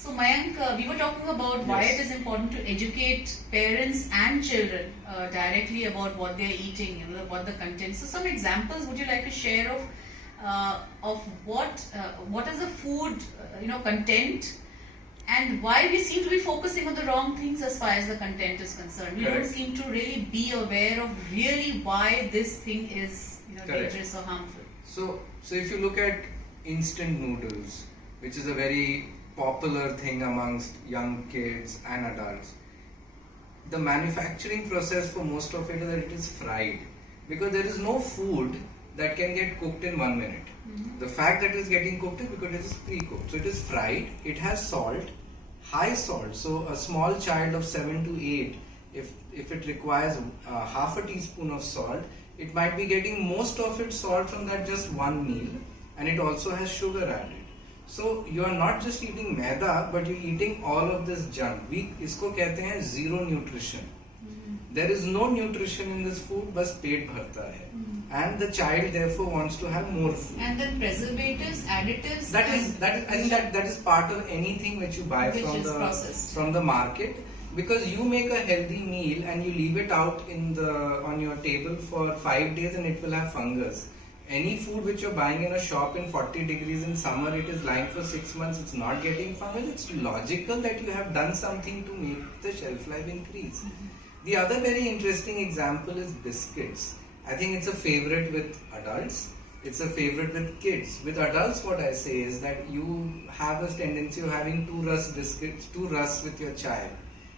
So Mayank, we were talking about why Yes. it is important to educate parents and children directly about what they are eating, about the content. So some examples would you like to share of what is the food content, and why we seem to be focusing on the wrong things as far as the content is concerned. We don't Correct. seem to really be aware of really why this thing is Correct. dangerous or harmful. So if you look at instant noodles, which is a very popular thing amongst young kids and adults, the manufacturing process for most of it is that it is fried, because there is no food that can get cooked in 1 minute. The fact that it is getting cooked is because it is pre-cooked. So it is fried, it has salt, high salt. So a small child of 7 to 8, if it requires half a teaspoon of salt, it might be getting most of its salt from that just one meal, and it also has sugar added. So you are not just eating maida, but you're eating all of this junk. We इसको कहते हैं zero nutrition. There is no nutrition in this food, बस पेट भरता है. And the child therefore wants to have more food. And then preservatives, additives. That is I think that is part of anything which you buy Which is processed. from the market, because you make a healthy meal and you leave it out on your table for 5 days and it will have fungus. Any food which you're buying in a shop in 40 degrees in summer, it is lying for 6 months, it's not getting fungus. It's logical that you have done something to make the shelf life increase. The other very interesting example is biscuits. I think it's a favorite with adults. It's a favorite with kids. With adults, what I say is that you have a tendency of having 2 rusk biscuits, 2 rusks with your chai.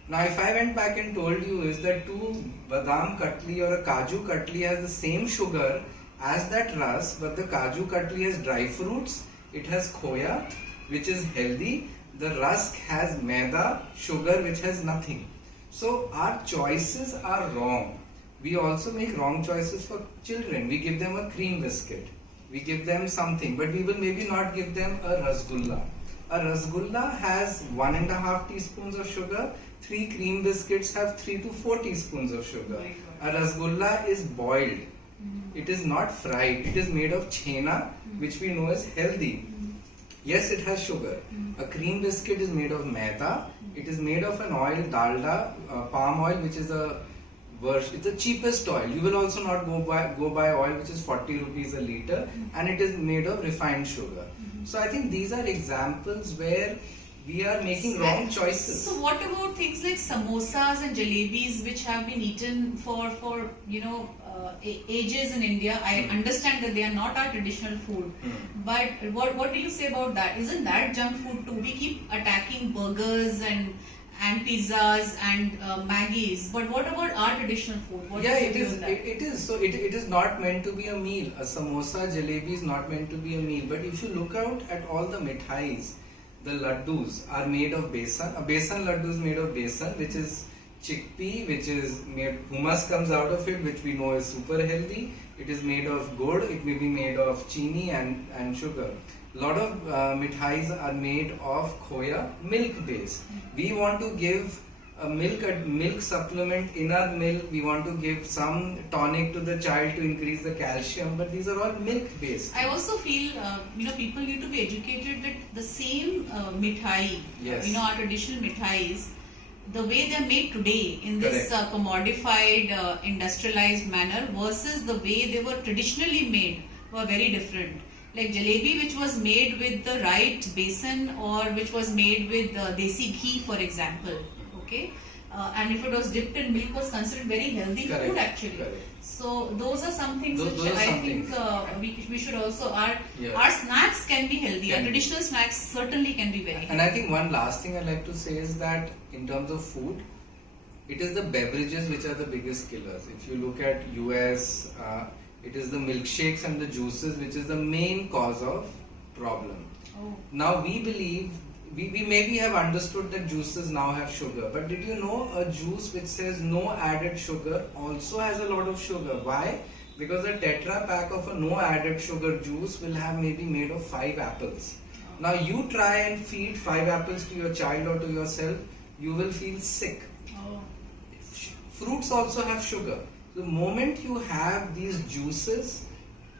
Now, if I went back and told you is that 2 badam katli or a kaju katli has the same sugar as that rusk, but the kaju katli has dry fruits, it has khoya, which is healthy. The rusk has maida, sugar, which has nothing. So our choices are wrong. We also make wrong choices for children. We give them a cream biscuit. We give them something, but we will maybe not give them a rasgulla. A rasgulla has 1.5 teaspoons of sugar. 3 cream biscuits have 3 to 4 teaspoons of sugar. A rasgulla is boiled. It is not fried. It is made of chhena, which we know is healthy. Yes, it has sugar. A cream biscuit is made of maida. It is made of an oil, dalda, palm oil, which is it's the cheapest oil. You will also not go buy oil which is 40 rupees a liter, and it is made of refined sugar. So I think these are examples where we are making wrong choices. So what about things like samosas and jalebis, which have been eaten for ages in India? I understand that they are not our traditional food, but what do you say about that? Isn't that junk food too? We keep attacking burgers and pizzas and Maggies, but what about our traditional food? What Yeah, is it your is. view on that? It is. So it is not meant to be a meal. A samosa, jalebi is not meant to be a meal. But if you look out at all the mithais, the laddus are made of besan. A besan laddu is made of besan, which is chickpea, which is made, hummus comes out of it, which we know is super healthy. It is made of gourd. It may be made of chini and sugar. Lot of mithais are made of khoya, milk base. We want to give a milk supplement in our milk. We want to give some tonic to the child to increase the calcium, but these are all milk based. I also feel people need to be educated that the same mithai, Yes. our traditional mithais, the way they are made today in this commodified, industrialized manner versus the way they were traditionally made were very different. Like jalebi, which was made with the right besan, or which was made with desi ghee, for example, okay, and if it was dipped in milk, was considered very healthy Correct. food actually. Correct. So those are some things Those which are I some think things. we should also Yeah. our snacks can be healthy. Our Can be. traditional snacks certainly can be very healthy. And I think one last thing I'd like to say is that in terms of food, it is the beverages which are the biggest killers. If you look at US, it is the milkshakes and the juices which is the main cause of problem. Oh. Now we believe, we maybe have understood that juices now have sugar, but did you know a juice which says no added sugar also has a lot of sugar? Why? Because a tetra pack of a no added sugar juice will have maybe made of 5 apples. Now you try and feed 5 apples to your child or to yourself, you will feel sick. Oh. Fruits also have sugar. The moment you have these juices,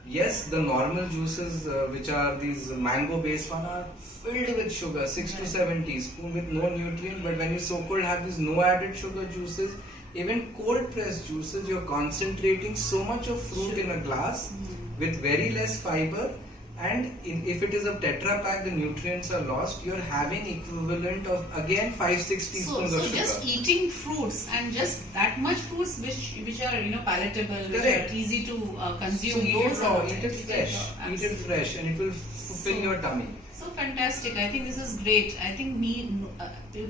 Yes, the normal juices, which are these mango-based one, are filled with sugar, 6 to 7 teaspoons with no nutrient. But when you so-called have these no added sugar juices, even cold-pressed juices, you're concentrating so much of fruit in a glass with very less fiber. And if it is a Tetra Pak, the nutrients are lost. You're having equivalent of again 5-6 teaspoons of so sugar. just eating fruits and just that much fruits which are palatable, which Correct. are easy to consume. So eat it those raw, are eat it fresh, raw, eat it absolutely. fresh, and it will fill your tummy. So fantastic! I think this is great. I think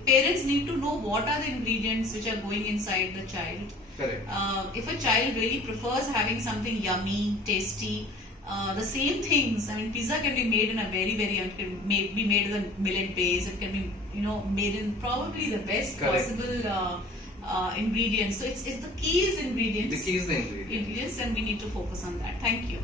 parents need to know what are the ingredients which are going inside the child. Correct. If a child really prefers having something yummy, tasty, the same things. I mean, pizza can be made in a very be made with a millet base. It can be made in probably the best Correct. possible ingredients. So it's the key is ingredients. The key is the ingredient. Ingredients, and we need to focus on that. Thank you.